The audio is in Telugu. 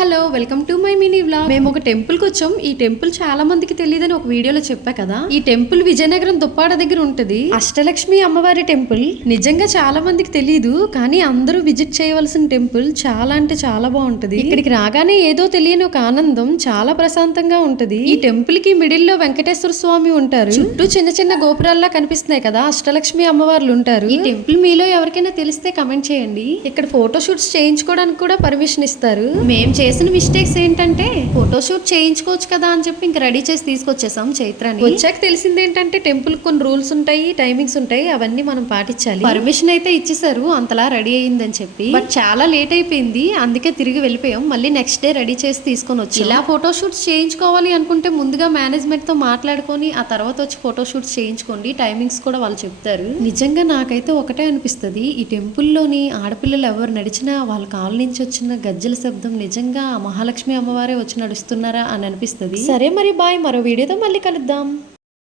Hello welcome to my mini vlog. మేము ఒక టెంపుల్ కి వచ్చాం. ఈ టెంపుల్ చాలా మందికి తెలియదని ఒక వీడియోలో చెప్పా కదా. ఈ టెంపుల్ విజయనగరం దుప్పాడ దగ్గర ఉంటది. అష్టలక్ష్మి అమ్మవారి టెంపుల్. నిజంగా చాలా మందికి తెలియదు, కానీ అందరూ విజిట్ చేయవలసిన టెంపుల్. చాలా అంటే చాలా బాగుంటది. ఇక్కడికి రాగానే ఏదో తెలియని ఒక ఆనందం, చాలా ప్రశాంతంగా ఉంటది. ఈ టెంపుల్ కి మిడిల్ లో వెంకటేశ్వర స్వామి ఉంటారు. చుట్టూ చిన్న చిన్న గోపురాల్లా కనిపిస్తున్నాయి కదా, అష్టలక్ష్మి అమ్మవార్లు ఉంటారు. ఈ టెంపుల్ మీలో ఎవరికైనా తెలిస్తే కమెంట్ చేయండి. ఇక్కడ ఫోటో షూట్స్ చేయించుకోవడానికి కూడా పర్మిషన్ ఇస్తారు. మేము చేసిన మిస్టేక్స్ ఏంటంటే ఫోటోషూట్ చేయించుకోవచ్చు కదా అని చెప్పి ఇంకా రెడీ చేసి తీసుకొచ్చేసాం చైత్రాన్ని. వచ్చాక తెలిసింది ఏంటంటే టెంపుల్ కొన్ని రూల్స్ ఉంటాయి, టైమింగ్స్ ఉంటాయి, అవన్నీ మనం పాటించాలి. పర్మిషన్ అయితే ఇచ్చేసారు అంతలా రెడీ అయ్యిందని చెప్పి. బట్ చాలా లేట్ అయిపోయింది, అందుకే తిరిగి వెళ్ళిపోయాం. మళ్ళీ నెక్స్ట్ డే రెడీ చేసి తీసుకొని వచ్చి ఇలా ఫోటోషూట్స్ చేయించుకోవాలి అనుకుంటే ముందుగా మేనేజ్మెంట్ తో మాట్లాడుకొని ఆ తర్వాత వచ్చి ఫోటోషూట్స్ చేయించుకోండి. టైమింగ్స్ కూడా వాళ్ళు చెప్తారు. నిజంగా నాకైతే ఒకటే అనిపిస్తుంది, ఈ టెంపుల్లోని ఆడపిల్లలు ఎవరు నడిచినా వాళ్ళ కాళ్ళ నుంచి వచ్చిన గజ్జల శబ్దం నిజంగా మహాలక్ష్మి అమ్మవారే వచ్చి నడుస్తున్నారా అని అనిపిస్తుంది. సరే మరి బాయ్, మరో వీడియోతో మళ్ళీ కలుద్దాం.